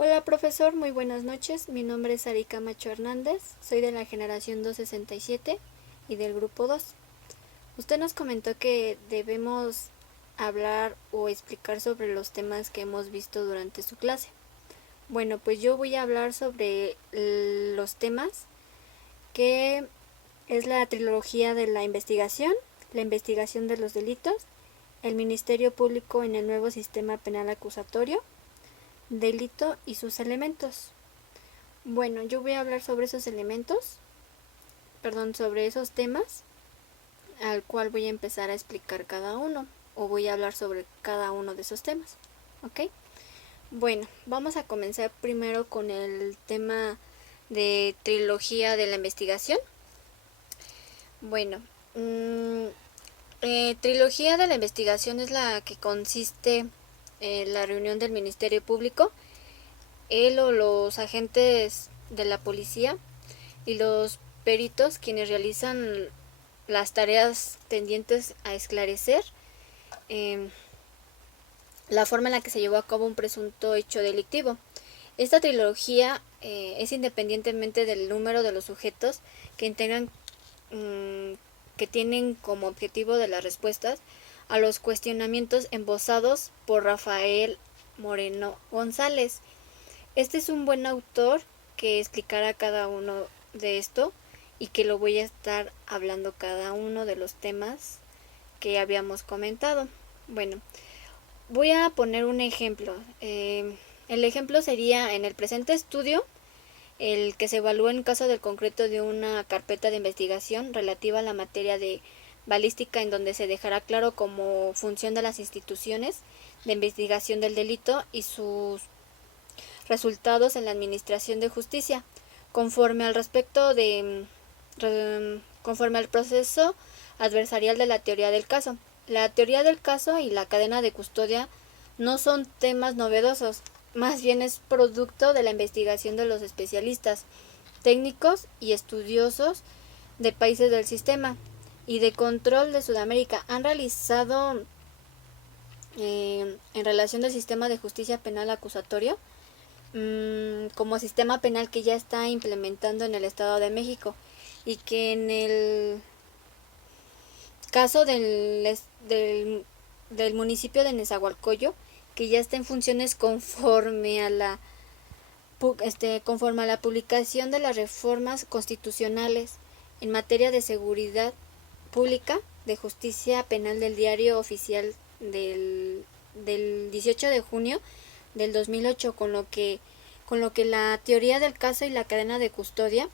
Hola profesor, muy buenas noches. Mi nombre es Ari Camacho Hernández, soy de la generación 267 y del grupo 2. Usted nos comentó que debemos hablar o explicar sobre los temas que hemos visto durante su clase. Bueno, pues yo voy a hablar sobre los temas que es la trilogía de la investigación de los delitos, el Ministerio Público en el nuevo sistema penal acusatorio, delito y sus elementos. Bueno, yo voy a hablar sobre sobre esos temas, al cual voy a empezar a explicar cada uno, o voy a hablar sobre cada uno de esos temas, ¿ok? Bueno, vamos a comenzar primero con el tema de trilogía de la investigación. Bueno, trilogía de la investigación es la que consiste en la reunión del Ministerio Público, él o los agentes de la policía y los peritos quienes realizan las tareas tendientes a esclarecer eh, la forma en la que se llevó a cabo un presunto hecho delictivo. Esta trilogía es independientemente del número de los sujetos que integran, que tienen como objetivo de las respuestas a los cuestionamientos embozados por Rafael Moreno González. Este es un buen autor que explicará cada uno de esto y que lo voy a estar hablando cada uno de los temas que habíamos comentado. Bueno, voy a poner un ejemplo. El ejemplo sería en el presente estudio, el que se evalúa en caso del concreto de una carpeta de investigación relativa a la materia de balística, en donde se dejará claro cómo función de las instituciones de investigación del delito y sus resultados en la administración de justicia, conforme al respecto de conforme al proceso adversarial de la teoría del caso. La teoría del caso y la cadena de custodia no son temas novedosos, más bien es producto de la investigación de los especialistas, técnicos y estudiosos de países del sistema y de control de Sudamérica. Han realizado en relación del sistema de justicia penal acusatorio como sistema penal que ya está implementando en el Estado de México y que en el caso del municipio de Nezahualcóyotl, que ya está en funciones conforme a la publicación de las reformas constitucionales en materia de seguridad pública, de justicia penal del diario oficial del 18 de junio del 2008, con lo que la teoría del caso y la cadena de custodia,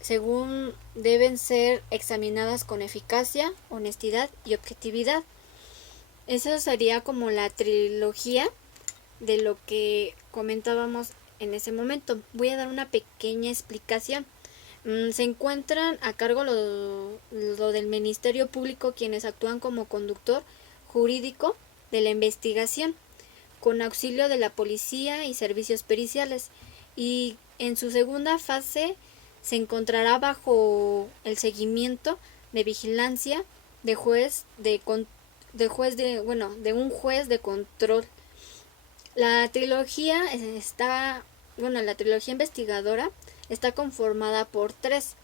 según deben ser examinadas con eficacia, honestidad y objetividad. Eso sería como la trilogía de lo que comentábamos en ese momento. Voy a dar una pequeña explicación. Se encuentran a cargo lo del Ministerio Público, quienes actúan como conductor jurídico de la investigación, con auxilio de la policía y servicios periciales, y en su segunda fase se encontrará bajo el seguimiento de vigilancia de un juez de control. La trilogía investigadora está conformada por tres.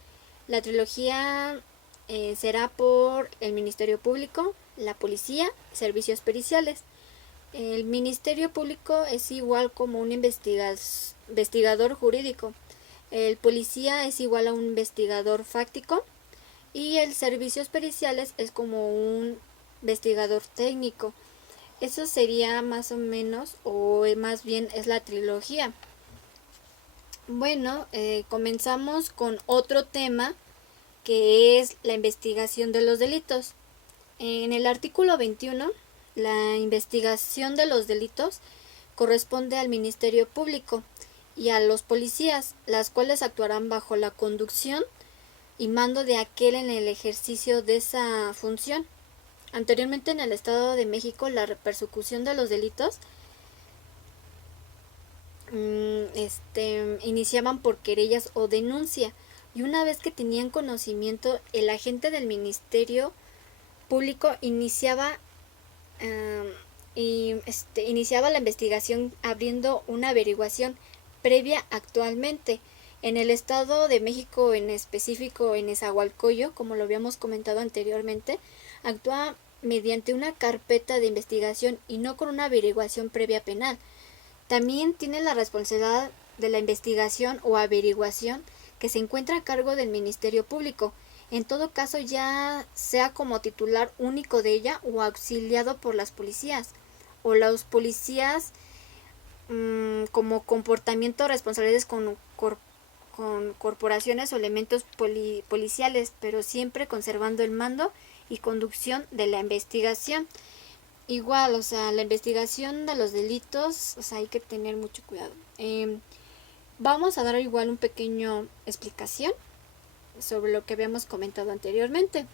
La trilogía será por el Ministerio Público, la policía, servicios periciales. El Ministerio Público es igual como un investigador jurídico. El policía es igual a un investigador fáctico. Y el servicios periciales es como un investigador técnico. Eso sería más o menos, o más bien es la trilogía. Bueno, comenzamos con otro tema que es la investigación de los delitos. En el artículo 21, la investigación de los delitos corresponde al Ministerio Público y a los policías, las cuales actuarán bajo la conducción y mando de aquel en el ejercicio de esa función. Anteriormente en el Estado de México, la persecución de los delitos iniciaban por querellas o denuncia, y una vez que tenían conocimiento, el agente del Ministerio Público iniciaba la investigación abriendo una averiguación previa actualmente. En el Estado de México, en específico en Nezahualcóyotl, como lo habíamos comentado anteriormente, actúa mediante una carpeta de investigación y no con una averiguación previa penal. También tiene la responsabilidad de la investigación o averiguación que se encuentra a cargo del Ministerio Público, en todo caso ya sea como titular único de ella o auxiliado por las policías o los policías como comportamiento responsables con corporaciones o elementos policiales, pero siempre conservando el mando y conducción de la investigación. Igual, o sea, la investigación de los delitos, o sea, hay que tener mucho cuidado. Vamos a dar igual un pequeño explicación sobre lo que habíamos comentado anteriormente.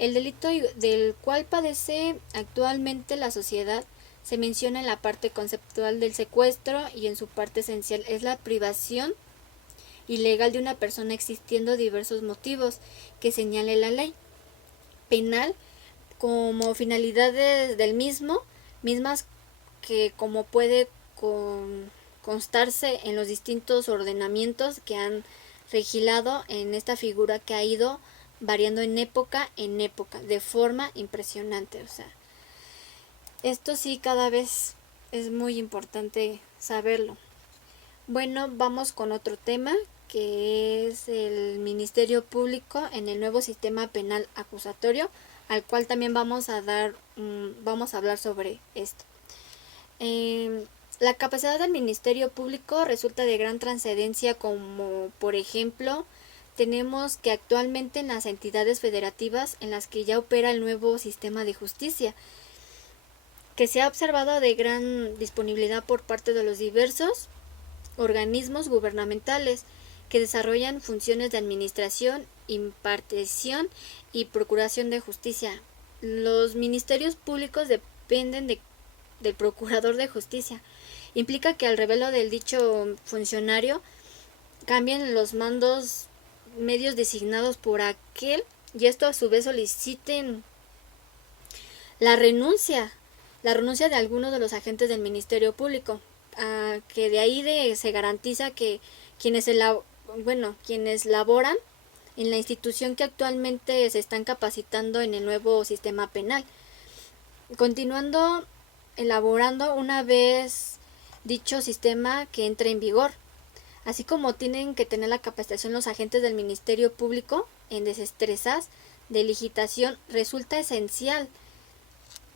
El delito del cual padece actualmente la sociedad se menciona en la parte conceptual del secuestro y en su parte esencial es la privación ilegal de una persona existiendo diversos motivos que señale la ley penal como finalidades del mismo, mismas que como puede constarse en los distintos ordenamientos que han regilado en esta figura que ha ido variando en época, de forma impresionante. O sea, esto sí cada vez es muy importante saberlo. Bueno, vamos con otro tema que es el Ministerio Público en el nuevo sistema penal acusatorio, al cual también vamos a hablar sobre esto. La capacidad del Ministerio Público resulta de gran trascendencia, como por ejemplo tenemos que actualmente en las entidades federativas en las que ya opera el nuevo sistema de justicia, que se ha observado de gran disponibilidad por parte de los diversos organismos gubernamentales que desarrollan funciones de administración, impartición y procuración de justicia. Los ministerios públicos dependen del procurador de justicia. Implica que al revelo del dicho funcionario cambien los mandos medios designados por aquel y esto a su vez soliciten la renuncia de algunos de los agentes del Ministerio Público, que de ahí se garantiza que quienes laboran en la institución que actualmente se están capacitando en el nuevo sistema penal, continuando elaborando una vez dicho sistema que entre en vigor, así como tienen que tener la capacitación los agentes del Ministerio Público en destrezas de licitación, resulta esencial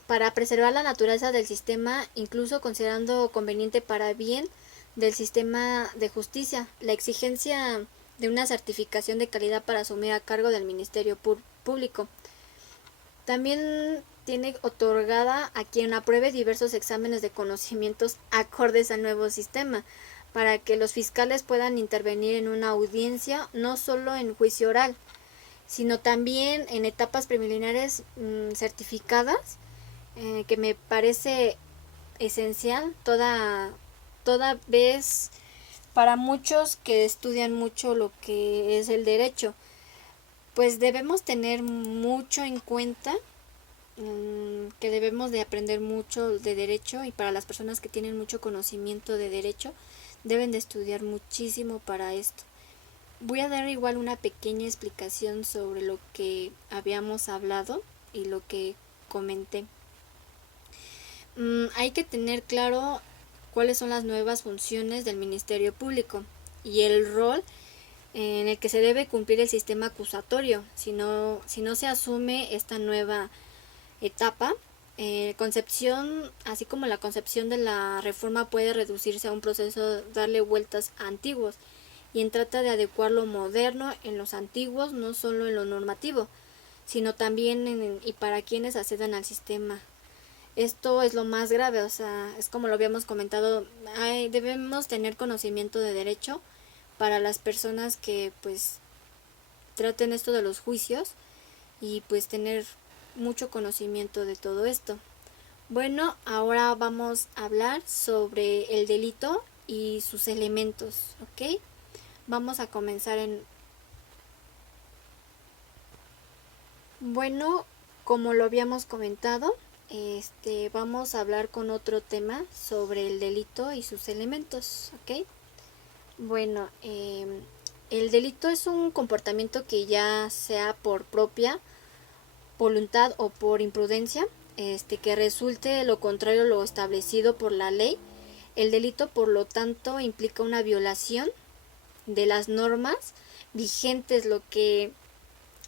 para preservar la naturaleza del sistema, incluso considerando conveniente para bien del sistema de justicia, la exigencia de una certificación de calidad para asumir a cargo del Ministerio Público. También tiene otorgada a quien apruebe diversos exámenes de conocimientos acordes al nuevo sistema, para que los fiscales puedan intervenir en una audiencia, no solo en juicio oral, sino también en etapas preliminares certificadas, que me parece esencial toda vez para muchos que estudian mucho lo que es el derecho, pues debemos tener mucho en cuenta que debemos de aprender mucho de derecho, y para las personas que tienen mucho conocimiento de derecho deben de estudiar muchísimo para esto. Voy a dar igual una pequeña explicación sobre lo que habíamos hablado y lo que comenté. Hay que tener claro cuáles son las nuevas funciones del Ministerio Público y el rol en el que se debe cumplir el sistema acusatorio. Si no se asume esta nueva etapa, concepción, así como la concepción de la reforma puede reducirse a un proceso de darle vueltas a antiguos, y en trata de adecuar lo moderno en los antiguos, no solo en lo normativo, sino también y para quienes accedan al sistema. Esto es lo más grave, o sea, es como lo habíamos comentado, debemos tener conocimiento de derecho para las personas que pues traten esto de los juicios, y pues tener mucho conocimiento de todo esto. Bueno, ahora vamos a hablar sobre el delito y sus elementos, ¿ok? Vamos a comenzar Bueno, como lo habíamos comentado, vamos a hablar con otro tema sobre el delito y sus elementos, ¿ok? Bueno, el delito es un comportamiento que ya sea por propia voluntad o por imprudencia, que resulte lo contrario a lo establecido por la ley. El delito, por lo tanto, implica una violación de las normas vigentes, lo que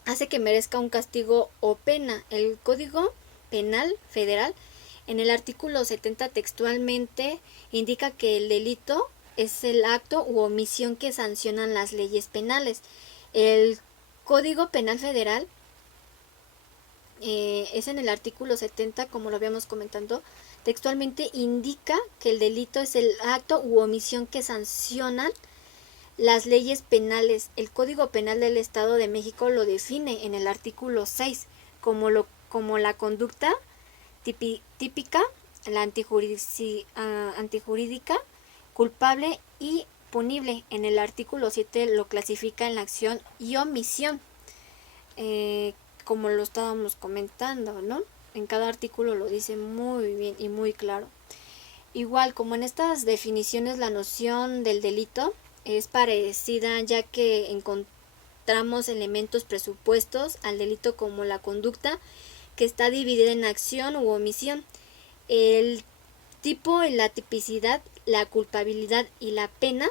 hace que merezca un castigo o pena. El Código Penal Federal, en el artículo 70 textualmente, indica que el delito es el acto u omisión que sancionan las leyes penales. El Código Penal Federal es en el artículo 70, como lo habíamos comentado, textualmente indica que el delito es el acto u omisión que sancionan las leyes penales. El Código Penal del Estado de México lo define en el artículo 6 como la conducta típica, la antijurídica, culpable y punible. En el artículo 7 lo clasifica en la acción y omisión, como lo estábamos comentando, ¿no? En cada artículo lo dice muy bien y muy claro. Igual, como en estas definiciones, la noción del delito es parecida, ya que encontramos elementos presupuestos al delito como la conducta, que está dividida en acción u omisión, el tipo, la tipicidad, la culpabilidad y la pena.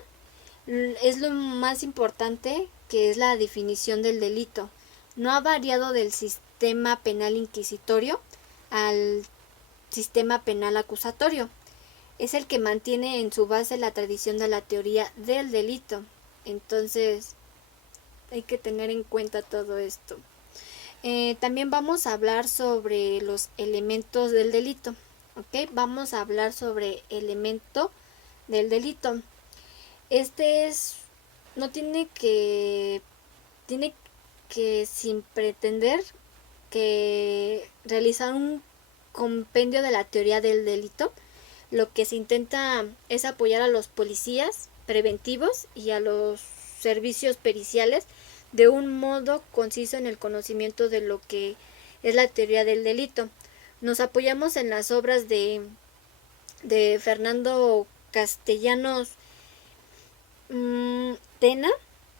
Es lo más importante, que es la definición del delito. No ha variado del sistema penal inquisitorio al sistema penal acusatorio. Es el que mantiene en su base la tradición de la teoría del delito. Entonces, hay que tener en cuenta todo esto. También vamos a hablar sobre los elementos del delito. ¿Ok? Vamos a hablar sobre elemento del delito. Este es, no tiene que, sin pretender que realizar un compendio de la teoría del delito, lo que se intenta es apoyar a los policías preventivos y a los servicios periciales de un modo conciso en el conocimiento de lo que es la teoría del delito. Nos apoyamos en las obras de Fernando Castellanos Tena,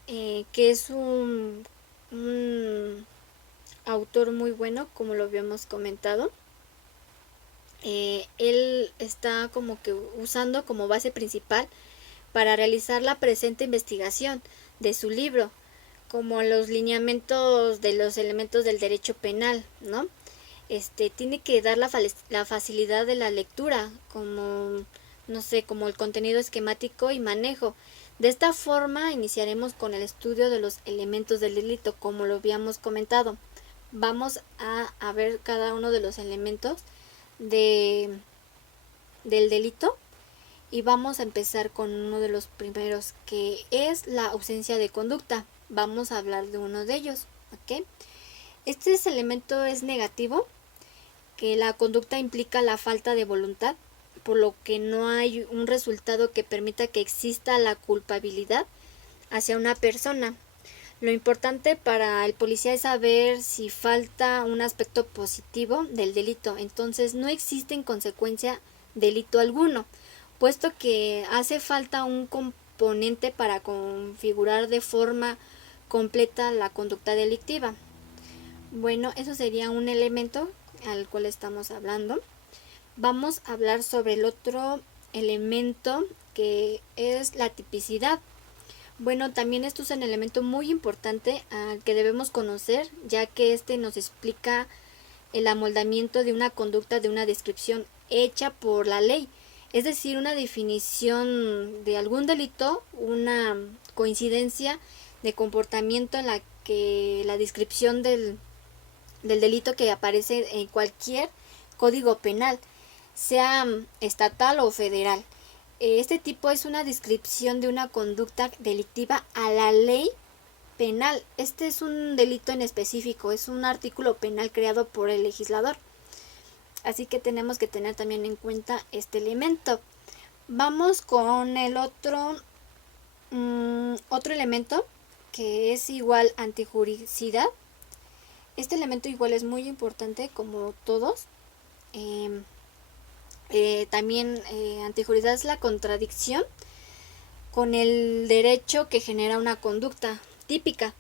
que es un autor muy bueno, como lo habíamos comentado. Él está como que usando como base principal para realizar la presente investigación de su libro, como los lineamientos de los elementos del derecho penal, ¿no? Tiene que dar la facilidad de la lectura, como, no sé, como el contenido esquemático y manejo. De esta forma iniciaremos con el estudio de los elementos del delito, como lo habíamos comentado. Vamos a ver cada uno de los elementos del delito, y vamos a empezar con uno de los primeros, que es la ausencia de conducta. Vamos a hablar de uno de ellos, ¿ok? Este elemento es negativo, que la conducta implica la falta de voluntad, por lo que no hay un resultado que permita que exista la culpabilidad hacia una persona. Lo importante para el policía es saber si falta un aspecto positivo del delito. Entonces no existe en consecuencia delito alguno, puesto que hace falta un componente para configurar de forma completa la conducta delictiva. Bueno, eso sería un elemento al cual estamos hablando. Vamos a hablar sobre el otro elemento, que es la tipicidad. Bueno, también esto es un elemento muy importante al que debemos conocer, ya que nos explica el amoldamiento de una conducta de una descripción hecha por la ley, es decir, una definición de algún delito, una coincidencia de comportamiento en la que la descripción del delito que aparece en cualquier código penal, sea estatal o federal. Este tipo es una descripción de una conducta delictiva a la ley penal. Este es un delito en específico, es un artículo penal creado por el legislador. Así que tenemos que tener también en cuenta este elemento. Vamos con el otro elemento, que es igual antijuricidad. Este elemento igual es muy importante, como todos. También antijuricidad es la contradicción con el derecho que genera una conducta típica.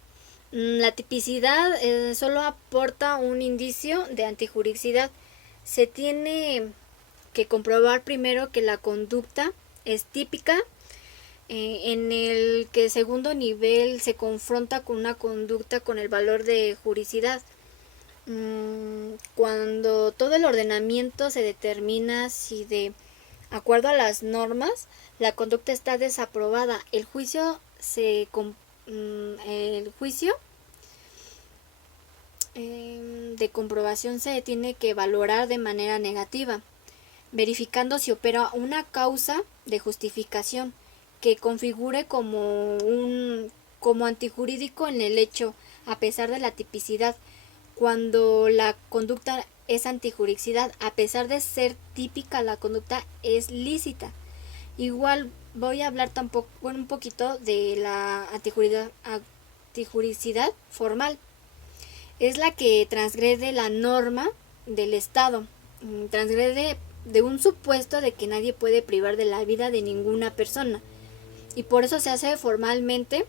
La tipicidad solo aporta un indicio de antijuricidad. Se tiene que comprobar primero que la conducta es típica, en el que segundo nivel se confronta con una conducta con el valor de juricidad. Cuando todo el ordenamiento se determina si de acuerdo a las normas la conducta está desaprobada, el juicio de comprobación se tiene que valorar de manera negativa, verificando si opera una causa de justificación que configure como antijurídico en el hecho, a pesar de la tipicidad. Cuando la conducta es antijuricidad, a pesar de ser típica, la conducta es lícita. Igual voy a hablar un poquito de la antijuricidad formal. Es la que transgrede la norma del Estado, transgrede de un supuesto de que nadie puede privar de la vida de ninguna persona, y por eso se hace formalmente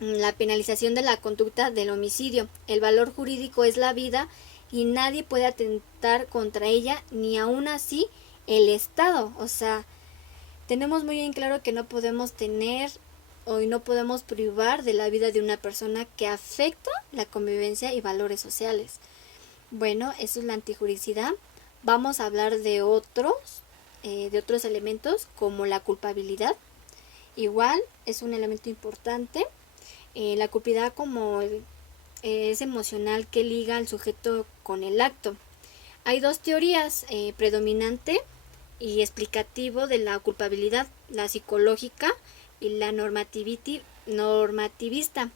la penalización de la conducta del homicidio. El valor jurídico es la vida y nadie puede atentar contra ella, ni aún así el Estado. O sea, tenemos muy bien claro que no podemos tener o no podemos privar de la vida de una persona que afecta la convivencia y valores sociales. Bueno, eso es la antijuricidad. Vamos a hablar de otros elementos como la culpabilidad. Igual es un elemento importante. La culpabilidad es emocional que liga al sujeto con el acto. Hay dos teorías, predominante y explicativo de la culpabilidad, la psicológica y la normativista.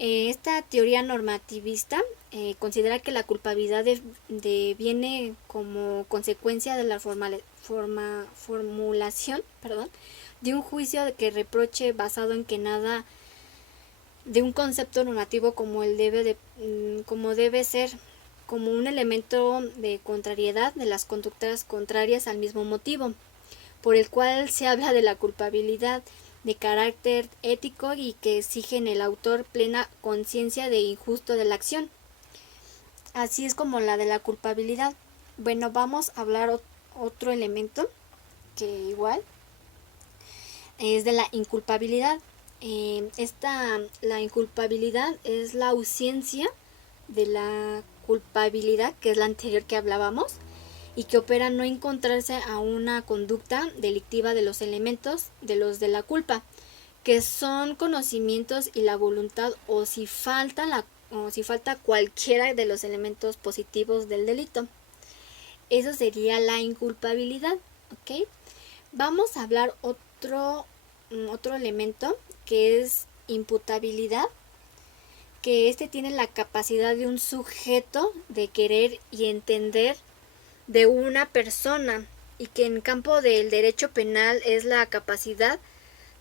Esta teoría normativista considera que la culpabilidad viene como consecuencia de la formulación de un juicio que reproche basado en que nada de un concepto normativo como debe ser, como un elemento de contrariedad de las conductas contrarias al mismo motivo, por el cual se habla de la culpabilidad de carácter ético y que exige en el autor plena conciencia de injusto de la acción. Así es como la de la culpabilidad. Bueno, vamos a hablar otro elemento que igual es de la inculpabilidad. La inculpabilidad es la ausencia de la culpabilidad, que es la anterior que hablábamos, y que opera no encontrarse a una conducta delictiva de los elementos de los de la culpa, que son conocimientos y la voluntad, o si falta cualquiera de los elementos positivos del delito. Eso sería la inculpabilidad, ¿ok? Vamos a hablar otro elemento que es imputabilidad, que tiene la capacidad de un sujeto de querer y entender de una persona, y que en campo del derecho penal es la capacidad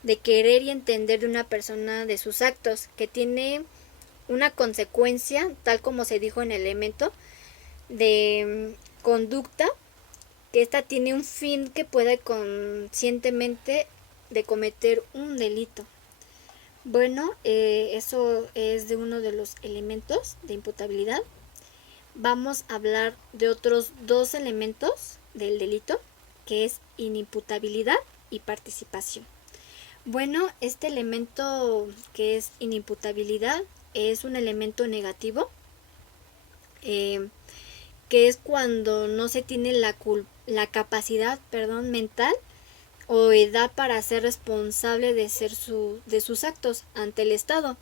de querer y entender de una persona de sus actos, que tiene una consecuencia, tal como se dijo en el elemento de conducta, que tiene un fin que puede conscientemente de cometer un delito. Bueno, eso es de uno de los elementos de imputabilidad. Vamos a hablar de otros dos elementos del delito, que es inimputabilidad y participación. Bueno, este elemento que es inimputabilidad es un elemento negativo, que es cuando no se tiene la capacidad mental o edad para ser responsable de sus actos ante el Estado.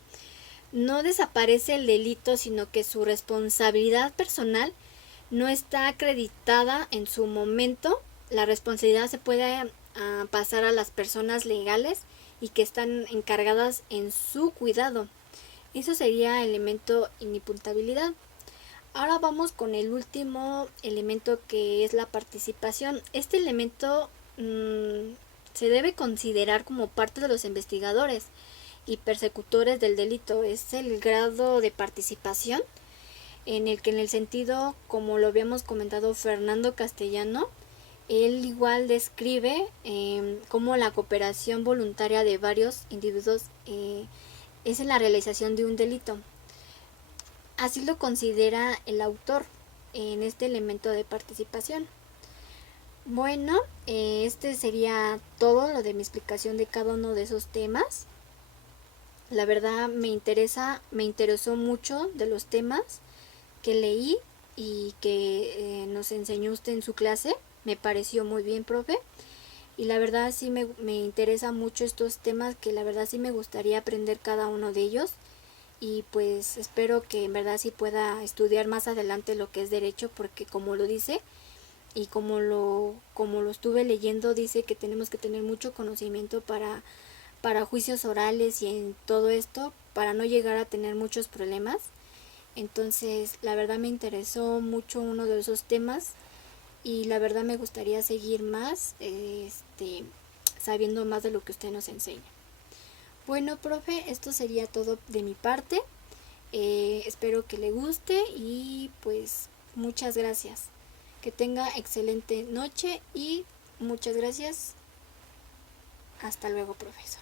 No desaparece el delito, sino que su responsabilidad personal no está acreditada en su momento. La responsabilidad se puede pasar a las personas legales y que están encargadas en su cuidado. Eso sería el elemento inimputabilidad. Ahora vamos con el último elemento, que es la participación. Este elemento se debe considerar como parte de los investigadores y persecutores del delito. Es el grado de participación en el sentido, como lo habíamos comentado Fernando Castellano, Él igual describe cómo la cooperación voluntaria de varios individuos es en la realización de un delito. Así lo considera el autor en este elemento de participación. Bueno, este sería todo lo de mi explicación de cada uno de esos temas. La verdad me interesó mucho de los temas que leí y que nos enseñó usted en su clase. Me pareció muy bien, profe. Y la verdad sí me interesa mucho estos temas, que la verdad sí me gustaría aprender cada uno de ellos. Y pues espero que en verdad sí pueda estudiar más adelante lo que es derecho, porque como lo dice y como lo estuve leyendo, dice que tenemos que tener mucho conocimiento para juicios orales y en todo esto, para no llegar a tener muchos problemas. Entonces la verdad me interesó mucho uno de esos temas y la verdad me gustaría seguir más sabiendo más de lo que usted nos enseña. Bueno, profe, esto sería todo de mi parte. Espero que le guste y pues muchas gracias. Que tenga excelente noche y muchas gracias. Hasta luego, profesor.